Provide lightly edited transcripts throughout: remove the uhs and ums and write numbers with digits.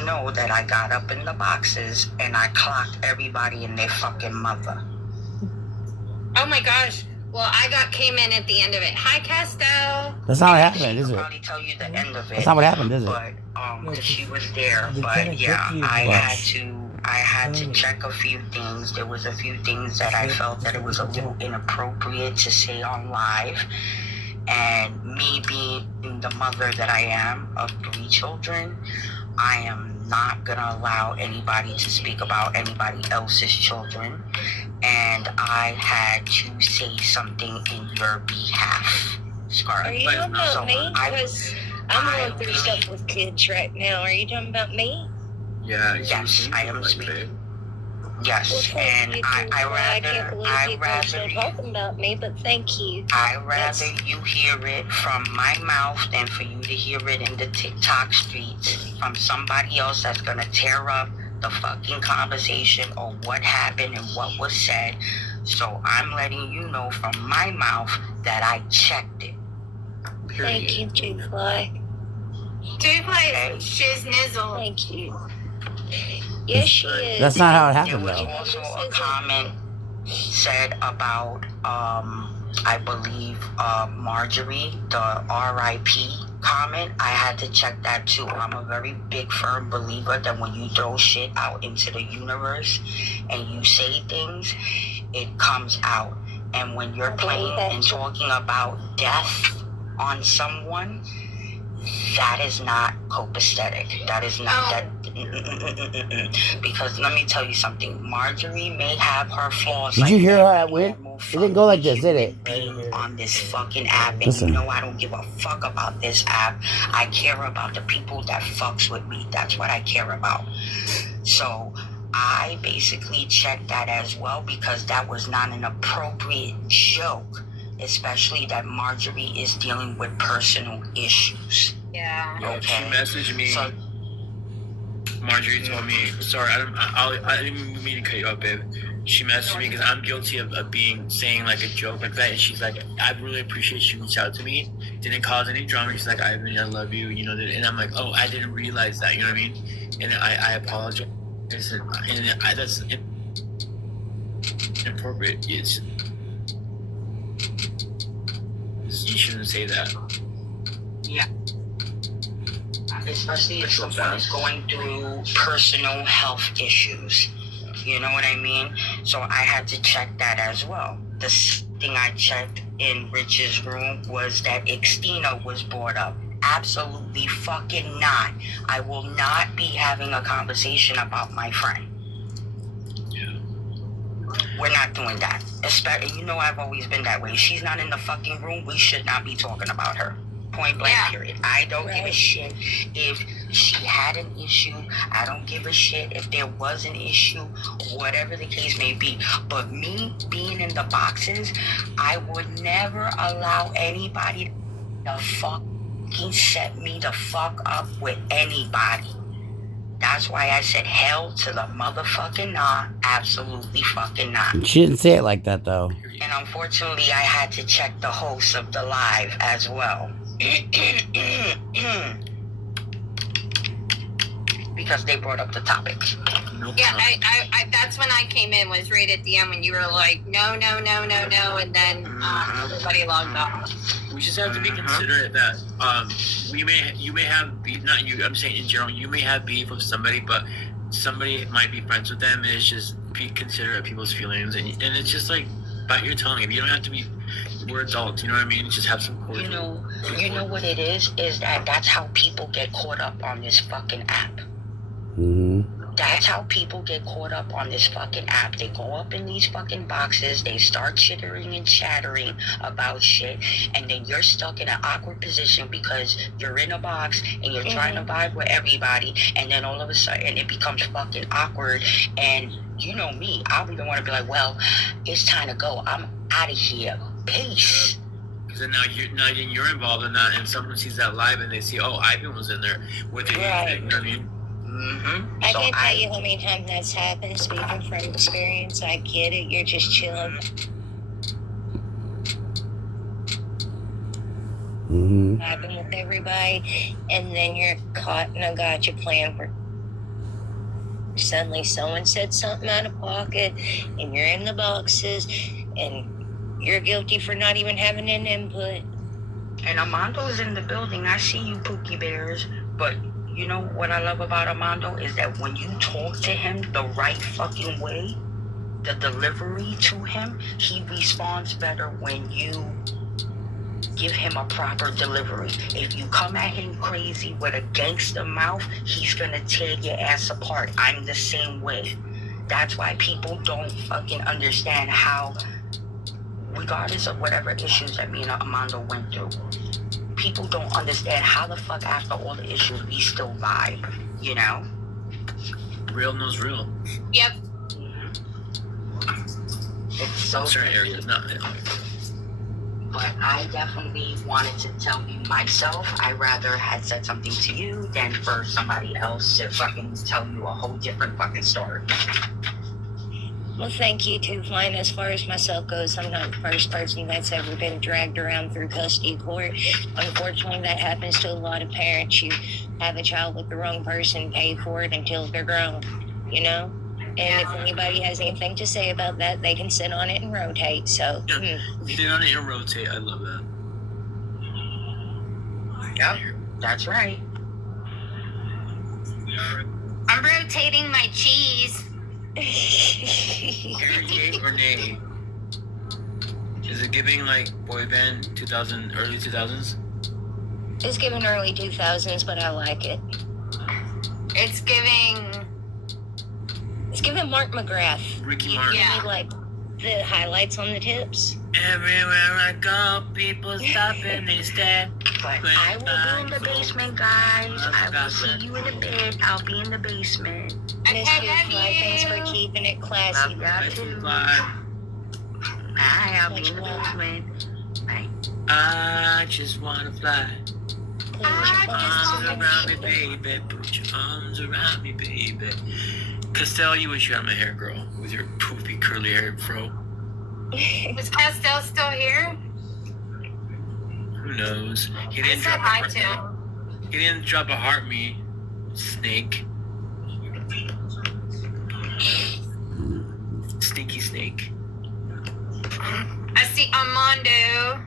know that I got up in the boxes and I clocked everybody and their fucking mother. Oh my gosh. Well, came in at the end of it. Hi, Castel. That's not what happened, is it? I'll probably tell you the end of it. That's not what happened, is it? But because she was there. But yeah, I had to check a few things. There was a few things that I felt that it was a little inappropriate to say on live. And me being the mother that I am of 3 children, I am not gonna allow anybody to speak about anybody else's children. And I had to say something in your behalf, Scarlett. Are you talking about me? Because I'm going through stuff with kids right now. Are you talking about me? Yeah. Yes, I am speaking. Yes, well, and I can't believe people are still talking about me, but thank you. I rather you hear it from my mouth than for you to hear it in the TikTok streets from somebody else that's gonna tear up the fucking conversation or what happened and what was said. So I'm letting you know from my mouth that I checked it. Period. Thank you, TWOFLYGG. TWOFLYGG is shiznizzle. Thank you. Yes, she is. That's not how it happened, though. There was also a comment said about, I believe, Marjorie, the RIP comment. I had to check that too. I'm a very big, firm believer that when you throw shit out into the universe and you say things, it comes out. And when you're playing and talking about death on someone, that is not copacetic. That is not that. Because let me tell you something. Marjorie may have her flaws. Did you hear how that went? It didn't go like this, did it? Being on this fucking app, and you know I don't give a fuck about this app. I care about the people that fucks with me. That's what I care about. So I basically checked that as well because that was not an appropriate joke. Especially that Marjorie is dealing with personal issues. Yeah. Okay. She messaged me. So, Marjorie told me, sorry, I didn't mean to cut you up, babe. She messaged me because I'm guilty of saying like a joke like that. And she's like, I really appreciate you reached out to me. Didn't cause any drama. She's like, I love you, you know. And I'm like, oh, I didn't realize that, you know what I mean? And I apologize. And that's inappropriate. You shouldn't say that. Yeah. Especially if someone is going through personal health issues. You know what I mean? So I had to check that as well. The thing I checked in Rich's room was that Xtina was brought up. Absolutely fucking not. I will not be having a conversation about my friend. We're not doing that. Especially, you know I've always been that way. She's not in the fucking room. We should not be talking about her. Point blank, period. I don't give a shit if she had an issue. I don't give a shit if there was an issue, whatever the case may be. But me being in the boxes, I would never allow anybody to fucking set me the fuck up with anybody. That's why I said hell to the motherfucking nah. Absolutely fucking not. She didn't say it like that, though. And unfortunately, I had to check the host of the live as well. Because they brought up the topic. Yeah, I that's when I came in, was right at the end when you were like, no, and then everybody logged off. We just have to be considerate that you may have beef, not you, I'm saying in general, you may have beef with somebody, but somebody might be friends with them, and it's just be considerate of people's feelings, and it's just like bite your tongue. If you don't have to be, we're adults, you know what I mean? Just have some cordial. You know what it is that's how people get caught up on this fucking app. That's how people get caught up on this fucking app. They go up in these fucking boxes, they start chittering and chattering about shit, and then you're stuck in an awkward position because you're in a box and you're trying to vibe with everybody, and then all of a sudden it becomes fucking awkward. And you know me, I'll be the one to be like, well, it's time to go. I'm out of here. Peace. Because then now you're involved in that, and someone sees that live and they see, oh, Ivan was in there. What do you think? You know what I mean? I can't tell you how many times that's happened. Speaking from experience, I get it. You're just chilling. Vibing with everybody, and then you're caught in a gotcha plan for Suddenly someone said something out of pocket and you're in the boxes and you're guilty for not even having an input. And Armando's in the building. I see you, Pookie Bears. But you know what I love about Armando is that when you talk to him the right fucking way, the delivery to him, he responds better when you give him a proper delivery. If you come at him crazy with a gangster mouth, he's gonna tear your ass apart. I'm the same way. That's why people don't fucking understand how, regardless of whatever issues that me and Armando went through, people don't understand how the fuck after all the issues we still vibe, you know? Real knows real. Yep. It's so Certain crazy. areas, not. But I definitely wanted to tell you myself. I rather had said something to you than for somebody else to fucking tell you a whole different fucking story. Well, thank you, TWOFLYGG. As far as myself goes, I'm not the first person that's ever been dragged around through custody court. Unfortunately, that happens to a lot of parents. You have a child with the wrong person, pay for it until they're grown, you know? And if anybody has anything to say about that, they can sit on it and rotate. So, Sit on it and rotate. I love that. Yep, that's right. I'm rotating my cheese. Yay or nay? Is it giving like boy band 2000, early 2000s? It's given early 2000s, but I like it. It's giving. It's given Mark McGrath. Ricky Martin. Yeah. Give me, like, the highlights on the tips. Everywhere I go, people stop and they stare. But I will be in the basement, guys. I will see you in a bit. I'll be in the basement. Miss TWOFLYGG, thanks for keeping it classy. Love y'all too. Hi, I'll be in the basement. Bye. I just wanna fly. Put Put your your arms arms around me, baby. Put your arms around me, baby. Castell, you wish you had my hair, girl, with your poofy curly hair, bro. Is Castell still here? Who knows? He I didn't said drop a hi heart. to him. He didn't drop a heart me, snake. Stinky snake. I see Armando.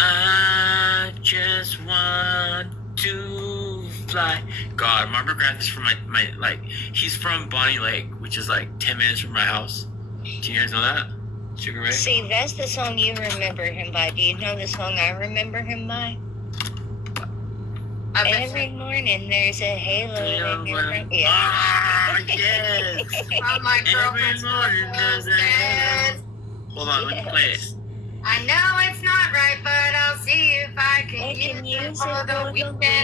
I just want to fly. God, Mark McGrath is from my like, he's from Bonnie Lake, which is like 10 minutes from my house. Do you guys know that? Sugar Ray? See, that's the song you remember him by. Do you know the song I remember him by? Every morning there's a halo in your brain. Yeah. Ah, yes. From my girlfriend's Every morning there's a halo. Hold on, let me play it. I know it's not right, but I'll see if I can use it for the weekend.